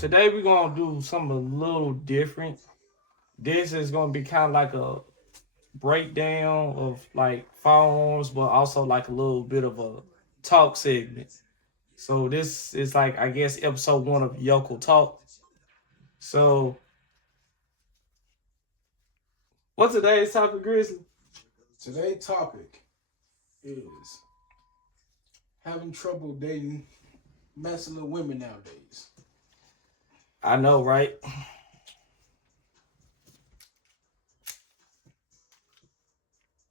Today we're gonna do something a little different. This is gonna be kind of like a breakdown of like firearms, but also like a little bit of a talk segment. So this is like I guess episode 1 of Yokel Talk. So what's today's topic, Grizzly? Today's topic is having trouble dating masculine women nowadays. I know, right?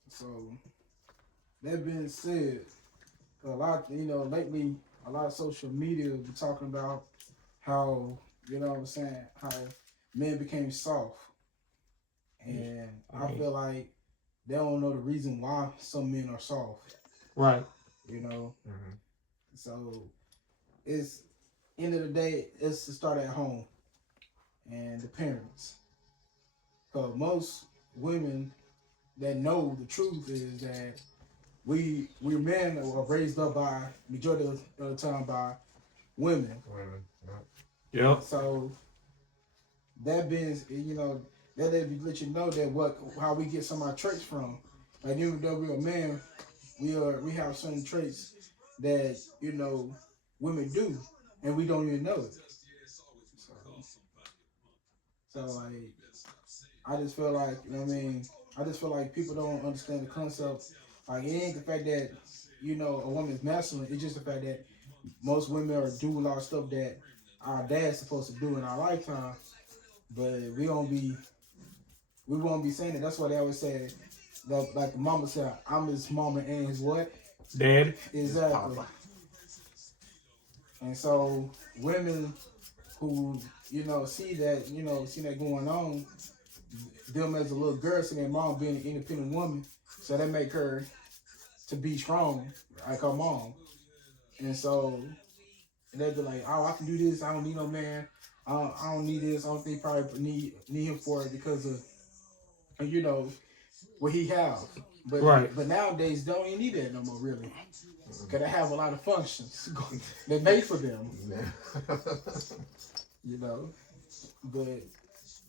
So that being said, lately a lot of social media be talking about how, what I'm saying, how men became soft. And I feel like they don't know the reason why some men are soft. Right. You know? So it's end of the day, it's to start at home and the parents. Because most women that know the truth is that we men are raised up by majority of the time by women. Yep. So that being, that let you know that how we get some of our traits from. Like even though we're a man, we have certain traits that women do, and we don't even know it. So like, I just feel like I just feel like people don't understand the concept. Like it ain't the fact that a woman's masculine. It's just the fact that most women are do a lot of stuff that our dad's supposed to do in our lifetime, but we won't be saying it. That's why they always say that, like the mama said, I'm his mama and his what? Dad. Exactly. And so women who see that going on, them as a little girl, see their mom being an independent woman, so that make her to be strong like her mom. And so they'd be like, oh, I can do this. I don't need no man. I don't need this. I don't think probably need him for it because of what he have. Right. But nowadays don't even need that no more really. Cause they have a lot of functions they made for them. But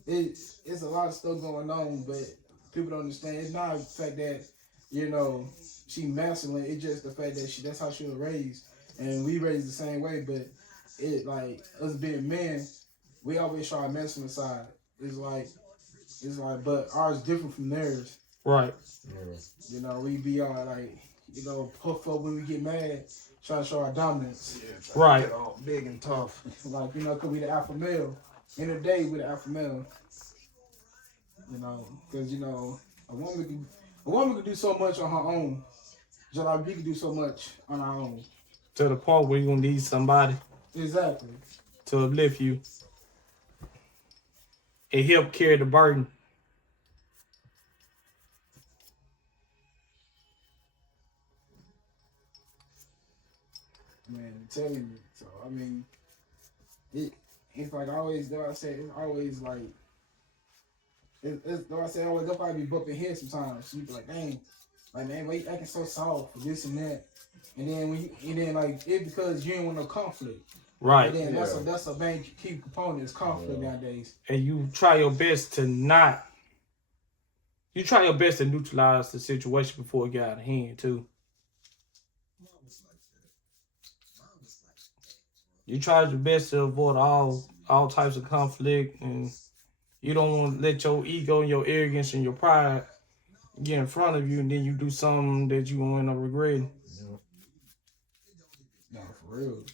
it's a lot of stuff going on. But people don't understand. It's not the fact that she masculine. It's just the fact that that's how she was raised, and we raised the same way. But it like us being men, we always try to masculine side. It's like, but ours different from theirs. Right. We be all like, puff up when we get mad, try to show our dominance. Yeah, right. All big and tough. Like, cause we the alpha male. In the day, we the alpha male. Cause a woman can do so much on her own. Just like we can do so much on our own. To the point where you're gonna need somebody. Exactly. To uplift you and help carry the burden. Man, I'm telling you. So I mean, it's like though I say it's always like though I say always they'll probably be bumping heads sometimes. You be like, dang, like man, why you acting so soft for this and that? And then like it because you ain't want no conflict. Right. And then that's a main key component is conflict nowadays. And you try your best to neutralize the situation before it get out of hand too. You try your best to avoid all types of conflict, and you don't want to let your ego and your arrogance and your pride get in front of you, and then you do something that you gonna end up regretting. No, for real.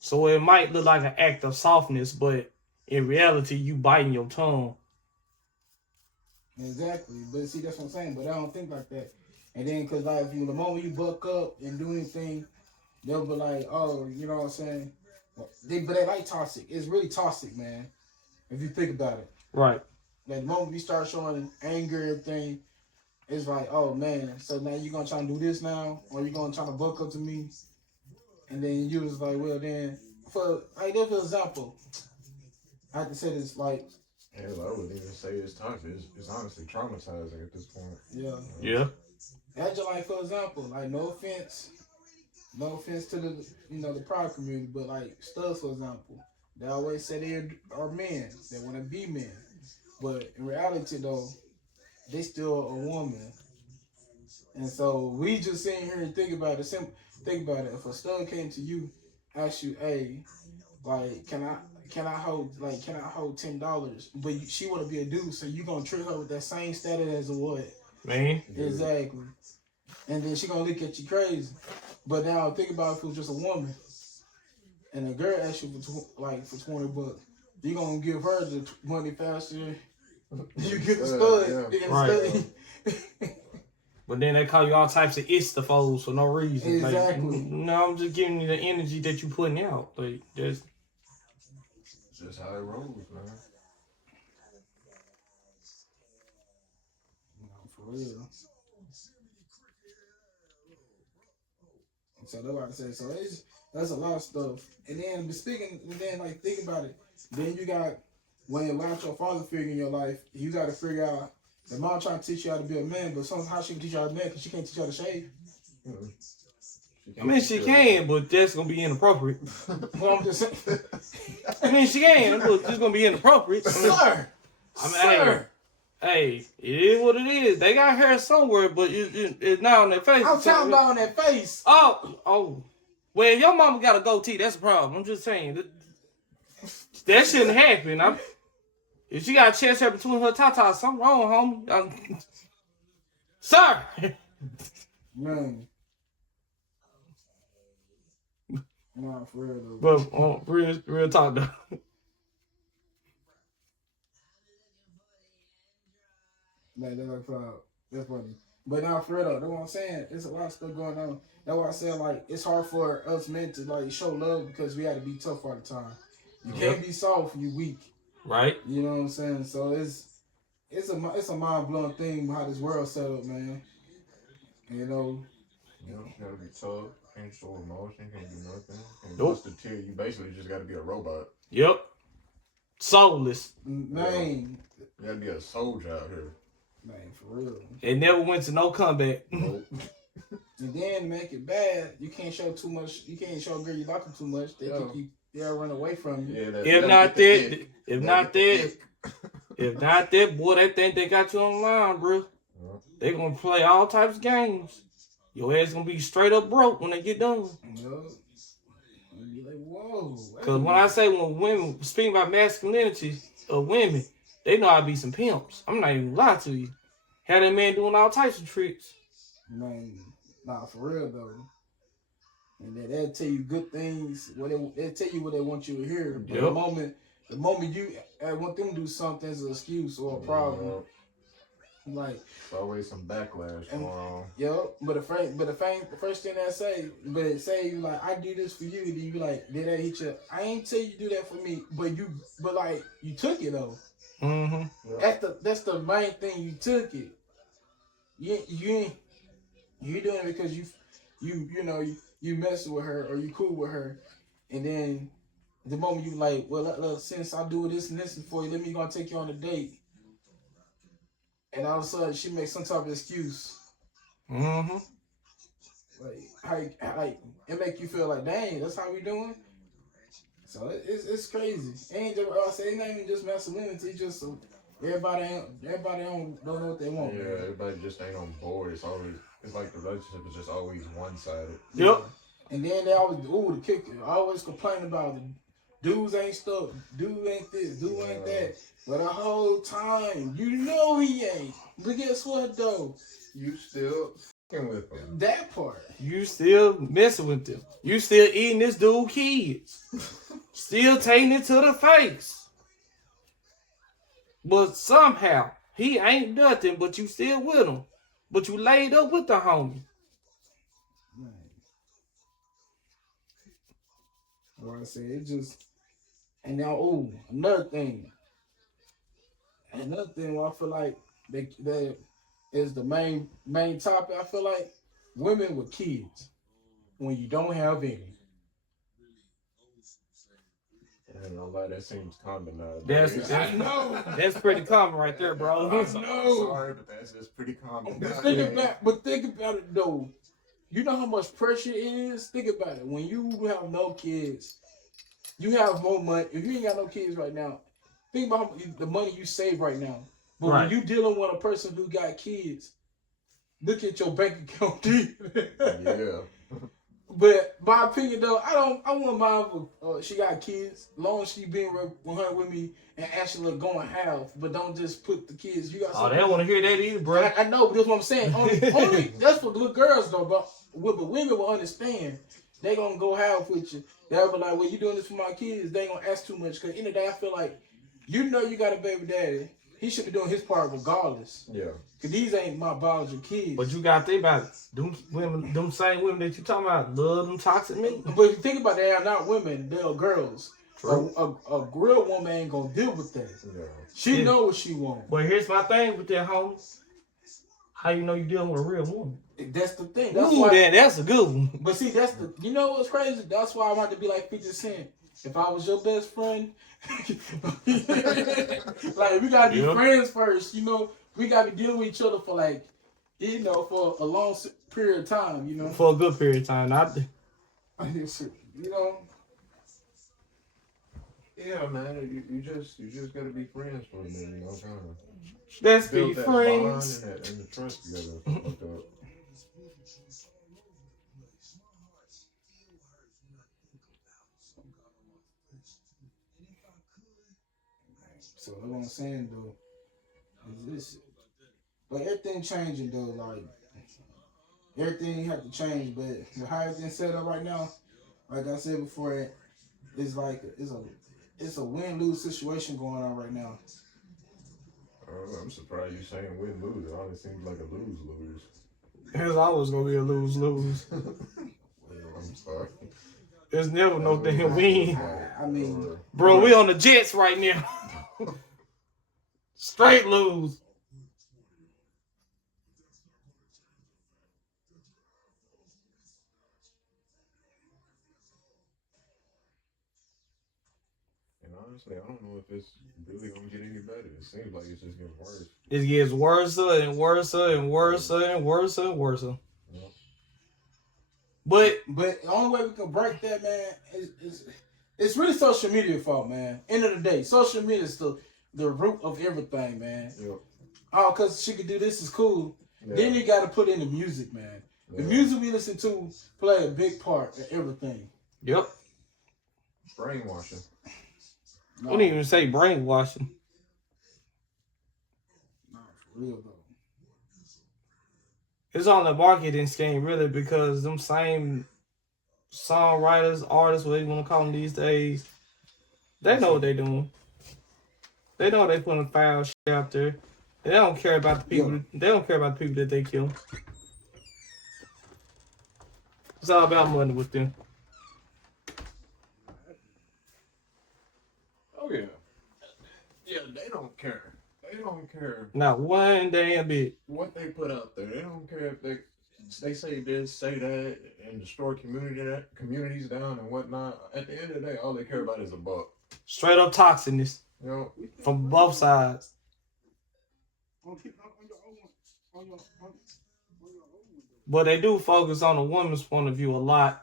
So it might look like an act of softness, but in reality, you biting your tongue. Exactly. But see, that's what I'm saying. But I don't think like that. And then, cause like the moment you buck up and do anything, they'll be like, oh, you know what I'm saying? But they like toxic. It's really toxic, man. If you think about it. Right. Like the moment we start showing anger and everything, it's like, oh man, so now you're gonna try to do this now, or you're gonna try to buck up to me, and then you was like, well then, for example, I have to say this like. Yeah, I would even say it's toxic. It's honestly traumatizing at this point. Yeah. Yeah. That's just like, for example, like no offense no offense to the the pride community, but like studs for example, they always say they are men, they want to be men, but in reality though, they still a woman. And so we just sitting here and think about it. Think about it. If a stud came to you, ask you, "Hey, like, can I hold $10?" But she want to be a dude, so you gonna treat her with that same status as a what? Man. Exactly. And then she gonna look at you crazy. But now think about if it was just a woman and a girl asks you for $20, you gonna give her the money faster. You get the stud. Yeah. Right. But then they call you all types of istafos for no reason. Exactly. Like, no, I'm just giving you the energy that you putting out. Like, just how it rolls, man. No, for real. So that's what I said. So that's a lot of stuff. And then like think about it. Then you got when you launch your father figure in your life, you got to figure out the mom trying to teach you how to be a man, but somehow she can teach you how to be a man because she can't teach you how to shave. I mean, she can, but that's gonna be inappropriate. Well, I'm just saying. I mean, she can, but it's gonna be inappropriate. Sir. Sir. Hey, it is what it is. They got hair somewhere, but it's not on their face. I'm talking about on that face. Oh. Well, if your mama got a goatee, that's a problem. I'm just saying. That shouldn't happen. If she got a chest hair between her tatas, something wrong, homie. Sir! Man. Nah, for real though. But real talk though. Man, that's funny. But now for real though, that's what I'm saying. There's a lot of stuff going on. That's why I said like it's hard for us men to like show love because we had to be tough all the time. You can't be soft, you weak. Right. You know what I'm saying? So it's a mind blowing thing how this world set up, man. You know. You gotta be tough, can't show emotion, can't do nothing. And Nope. Bust the tear, you basically just gotta be a robot. Yep. Soulless. Man. You gotta be a soldier out here. Man, for real. It never went to no comeback. Nope. And then to make it bad, you can't show too much. You can't show a girl you like them too much. They'll run away from you. Yeah, If not that, boy, they think they got you on the line, bro. They gonna play all types of games. Your ass gonna be straight up broke when they get done. You be like, whoa. Cause when I say when women speaking about masculinity of women, they know I be some pimps. I'm not even gonna lie to you. Had that man doing all types of tricks. Man, nah, for real though. And then they'll tell you good things. They'll tell you what they want you to hear. But the moment you want them to do something as an excuse or a problem, like it's always some backlash going on. Yep. But the first thing they say, you like, I do this for you. Then you be like, did that hit you? I ain't tell you do that for me, but you took it though. Mm-hmm. Yep. That's the main thing. You took it. You doing it because you messing with her or you cool with her, and then the moment you like, well, since I do this and this for you, let me go take you on a date, and all of a sudden she makes some type of excuse. Mm-hmm. Like it make you feel like, dang, that's how we doing. So it's crazy. It ain't even just masculinity. It's just everybody don't know what they want. Yeah, man. everybody just ain't on board. It's like the relationship is just always one-sided. Yep. And then they always the kicker. Always complain about it. Dudes ain't stuff. Dude ain't this. Dude ain't that. But the whole time, you know he ain't. But guess what though? You still fucking with them. That part. You still messing with them. You still eating this dude kids. Still taking it to the face. But somehow, he ain't nothing, but you still with him. But you laid up with the homie. Like I said, it just, and now, another thing where I feel like that is the main topic. I feel like women with kids when you don't have any. I ain't gonna lie, that seems common nowadays. I know. That's pretty common right there, bro. I'm sorry, but that's just pretty common. But think about it though. You know how much pressure it is? Think about it. When you have no kids, you have more money. If you ain't got no kids right now, think about the money you save right now. But when Right. you dealing with a person who got kids, look at your bank account. Yeah. But my opinion though, I wouldn't mind if she got kids, as long as she being with her with me and actually going half. But don't just put the kids. You got Oh, they something. don't want to hear that either, bro. I know, but that's what I'm saying. Only that's for little girls though. But what the women will understand, they gonna go half with you. They'll be like, "Well, you doing this for my kids?" They ain't gonna ask too much. Cause in the day, I feel like you know you got a baby daddy. He should be doing his part regardless. Yeah. Cause these ain't my biological kids. But you gotta think about it. Them women, them same women that you talking about, love them toxic men. But if you think about it, they are not women; they are girls. True. A real woman ain't gonna deal with that. Yeah. She Yeah. know what she want. But here's my thing with that, homie. How you know you dealing with a real woman? That's the thing. That's Ooh, why. that's a good one. But see, that's the. You know what's crazy? That's why I want to be like 50 Cent. If I was your best friend, like we gotta be friends first. You know, we gotta be dealing with each other for like, you know, for a long period of time. You know, For a good period of time. you know. Yeah, man. You just gotta be friends for a minute, you know, kind of Let's be build that friends. bond and the trust together and stuff like that. So that's what I'm saying though. Is this, but everything changing though. Like everything have to change. But how everything's set up right now, like I said before, it's like it's a win lose situation going on right now. I'm surprised you're saying win lose. It always seems like a lose lose. There's always gonna be a lose lose. I'm sorry. There's never no damn win. I mean, Bro, we on the Jets right now. Straight lose. And honestly, I don't know if it's really gonna get any better. It seems like it's just getting worse. It gets worse and worse and worse and worse and worse. Yeah. But the only way we can break that, man, is it's really social media fault, man. End of the day, social media is the root of everything, man. Yep. Oh, because she could do this is cool. Yeah. Then you got to put in the music, man. The music we listen to play a big part in everything. Yep. Brainwashing. I wouldn't even say brainwashing. No, for real though. It's on the marketing scheme, really, because them same songwriters, artists, whatever you want to call them these days, they know what they're doing. They know they putting foul shit out there. They don't care about the people. They don't care about the people that they kill. It's all about money with them. Oh yeah. Yeah, they don't care. They don't care. Not one damn bit. What they put out there. They don't care if they say this, say that, and destroy communities down and whatnot. At the end of the day, all they care about is a buck. Straight up toxicness. You know, from both sides. But they do focus on the woman's point of view a lot.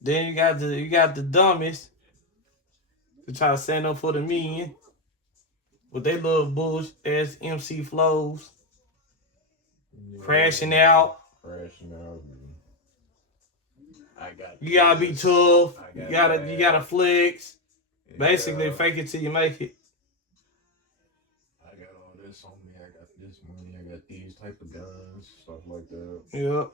Then you got the dumbest to try to stand up for the men with they little bullshit ass MC flows, crashing out. You gotta be tough. You gotta flex. Yeah. Basically, fake it till you make it. I got all this on me. I got this money. I got these type of guns, stuff like that. Yep.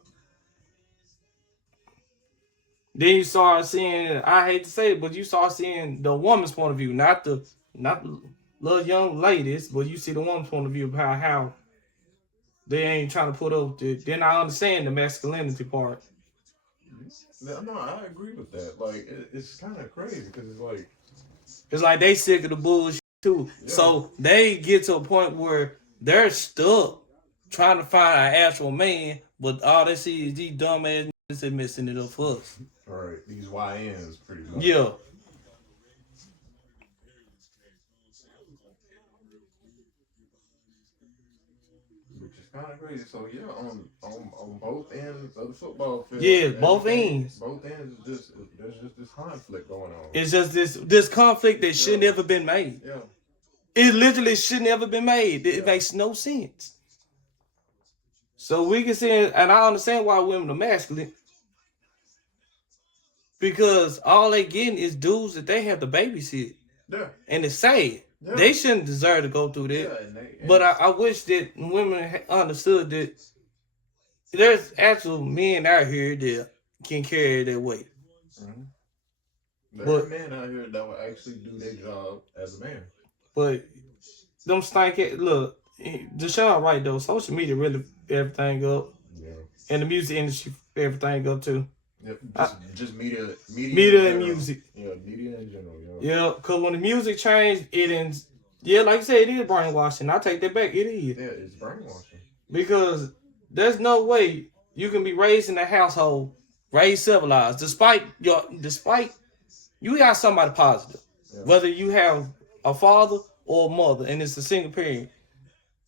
Then you start seeing, I hate to say it, but you start seeing the woman's point of view, not the little young ladies, but you see the woman's point of view of how they ain't trying to put up the. Then I understand the masculinity part. No, I agree with that. Like, it's kind of crazy because it's like they sick of the bullshit too. Yeah. So they get to a point where they're stuck trying to find an actual man, but all they see is these dumb ass niggas that messing it up for us. All right, these YNs pretty much. Yeah. kind of crazy. So yeah, on both ends of the football field, Yeah, both everything, ends. both ends is just there's just this conflict going on. It's just this conflict that should Yeah, never been made. yeah, It literally should never been made. It yeah. makes no sense. So we can see, and I understand why women are masculine, because all they getting is dudes that they have to babysit, Yeah, and it's sad. yeah, They shouldn't deserve to go through that. yeah, and they But and I wish that women understood that there's actual men out here that can carry their weight. mhm. There are But men out here that will actually do their job as a man. but them stank look, Deshaun right though. Social media really everything up, Yeah, and the music industry everything up too. yep. I, Just media in media and general. music. Yeah, media in general. Yeah, Yeah, because when the music changed, it ends. Yeah, like you said, it is brainwashing. I take that back. It is. yeah, it's brainwashing. Because there's no way you can be raised in a household, raised civilized, despite you got somebody positive. Yeah, Whether you have a father or a mother and it's a single parent,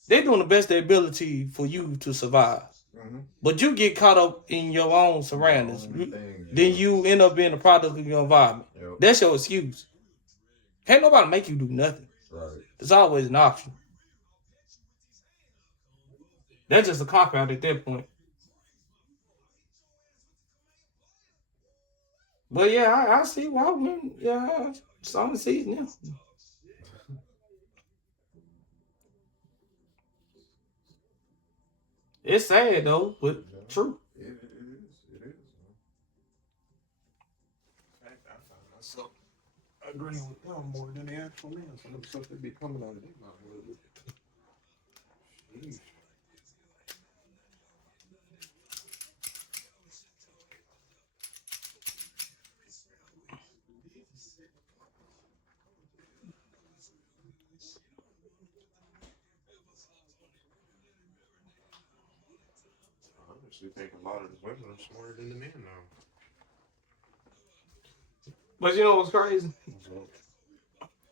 they're doing the best of their ability for you to survive. mm-hmm. But you get caught up in your own Your surroundings. own thing. Then Yeah, you end up being a product of your environment. yep. That's your excuse. Can't nobody make you do nothing. Right. There's always an option. That's just a cop out at that point. But yeah, I see why women. Yeah, I'm starting to see it now. It's sad though, but Yeah. true. It is. It is. In fact, I find myself agreeing with them more than the actual men. Some of the stuff that be coming out of their mouth. Sheesh. I honestly think a lot of the women are smarter than the men now. But you know what's crazy? So,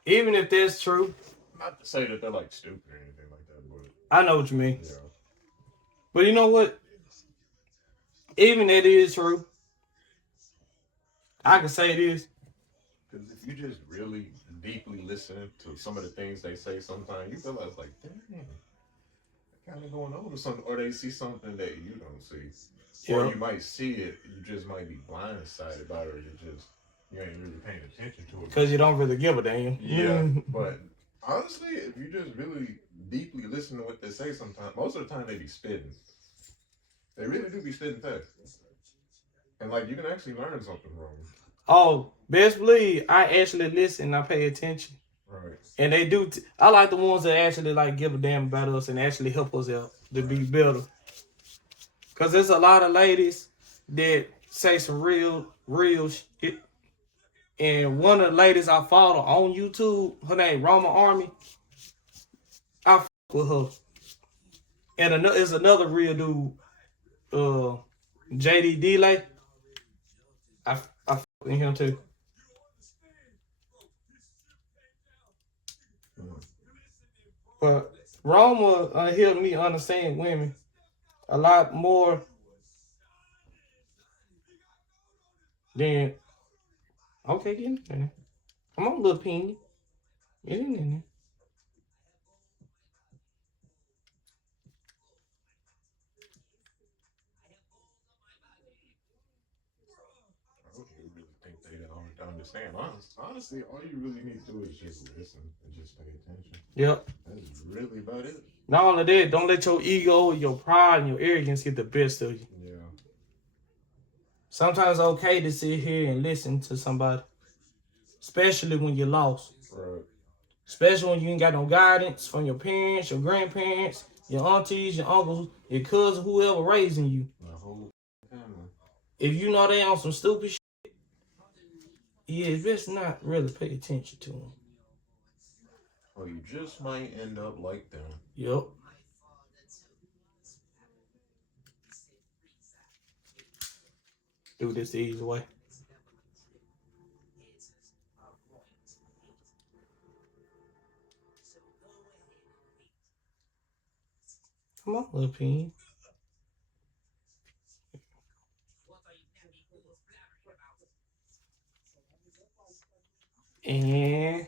Even if that's true, not to say that they're like stupid or anything like that, but I know what you mean. yeah. But you know what? Even that is true. I can say this. Because if you just really deeply listen to some of the things they say, sometimes you realize, like, damn, kind of going on with something, or they see something that you don't see, or Yeah. you might see it, you just might be blindsided by it, or you ain't really paying attention to it. Because you don't really give a damn. Yeah, but honestly, if you just really deeply listen to what they say, sometimes most of the time they be spitting. They really do be spitting facts, and like you can actually learn something from them. Oh, best believe I actually listen. I pay attention, Right. and they do. I like the ones that actually like give a damn about us and actually help us out to be better. Cause there's a lot of ladies that say some real shit. And one of the ladies I follow on YouTube, her name Roma Army. I f with her. And there's another real dude, JD Delay. I f with him too. Mhm. But Roma helped me understand women a lot more than okay, get in there. Come on, little penny. Get in there. I don't even really think they don't understand. Honestly, all you really need to do is just listen and just pay attention. Yep. That's really about it. Not only that, don't let your ego, your pride, and your arrogance get the best of you. Yeah. Sometimes it's okay to sit here and listen to somebody, especially when you're lost. Right. Especially when you ain't got no guidance from your parents, your grandparents, your aunties, your uncles, your cousins, whoever raising you. The whole family. If you know they on some stupid shit, yeah, it's best not really pay attention to them. Or you just might end up like them. Yep. Do this the easy way. Come on, little P. And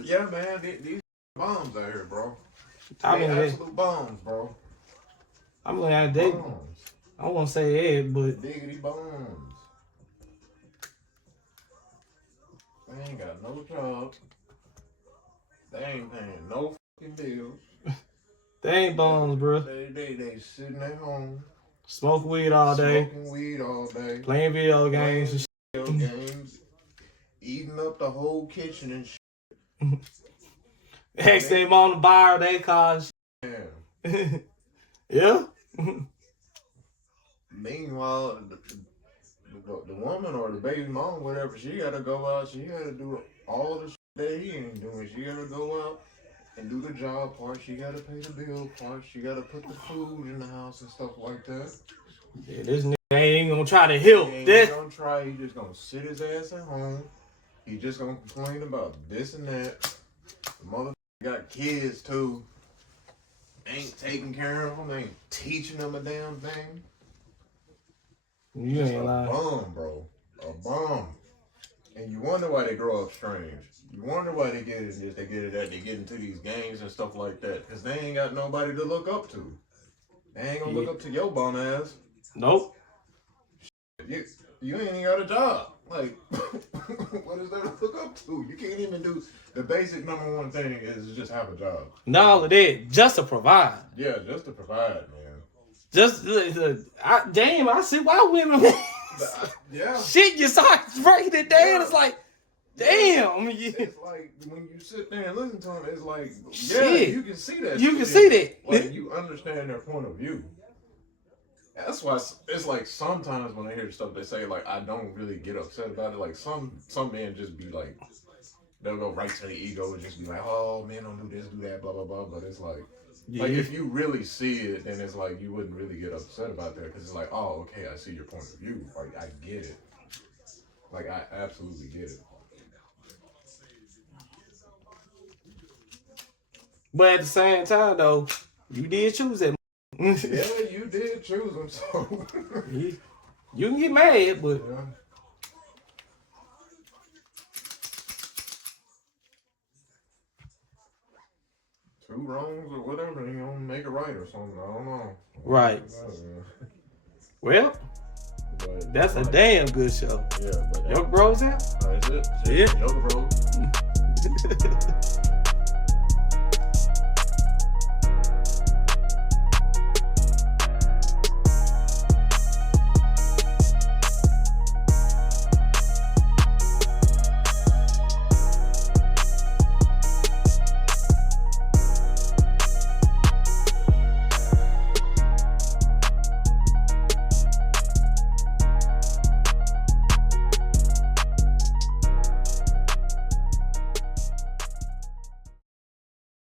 But yeah, man, these bombs out here, bro. I They mean, absolute bombs, bro. I mean, they. Bombs. I won't say it, but Diggity bombs. They ain't got no job. They ain't paying no fucking bills. they ain't bones, bro. They sitting at home. Smoke weed all day. Smoking weed all day. Playing video games. Playing video games. Eating up the whole kitchen and shit. Next them on the bar, they call Yeah. Yeah. Meanwhile, the woman or the baby mom, whatever, she gotta go out. She gotta do all the shit that he ain't doing. She gotta go out and do the job part. She gotta pay the bill part. She gotta put the food in the house and stuff like that. Yeah, this nigga ain't gonna try to help. He ain't gonna try. He just gonna sit his ass at home. He just gonna complain about this and that. The mother got kids too. Ain't taking care of them. Ain't teaching them a damn thing. You Just ain't a lying. bum, bro. A bum. And you wonder why they grow up strange. You wonder why they get into this, they get it that, they get into these gangs and stuff like that. Because they ain't got nobody to look up to. They ain't gonna look up to your bum ass. Nope. You ain't even got a job. Like, what is there to look up to? You can't even do the basic number one thing is just have a job. Not all of that, just to provide. Yeah, just to provide, man. Just, damn, I see why women. Yeah. Shit, you start breaking it down. Yeah. It's like, damn. It's like when you sit there and listen to them, it's like, yeah, Shit. you can see that. You can see that. Like, you understand their point of view. That's why it's like sometimes when I hear stuff they say, like, I don't really get upset about it. Like, some men just be like, they'll go right to the ego and just be like, oh, man, don't do this, do that, blah, blah, blah. But it's like, Yeah. like, if you really see it, then it's like you wouldn't really get upset about that because it's like, oh, okay, I see your point of view. Like, I get it. Like, I absolutely get it. But at the same time, though, you did choose it. Yeah, you did choose them, so. You can get mad, but. Yeah. Two wrongs or whatever, you know, make it right or something. I don't know. Right. Well, But that's a damn good show. Yeah, but Yokel Bros out? that's it. Yeah. Yokel Bros.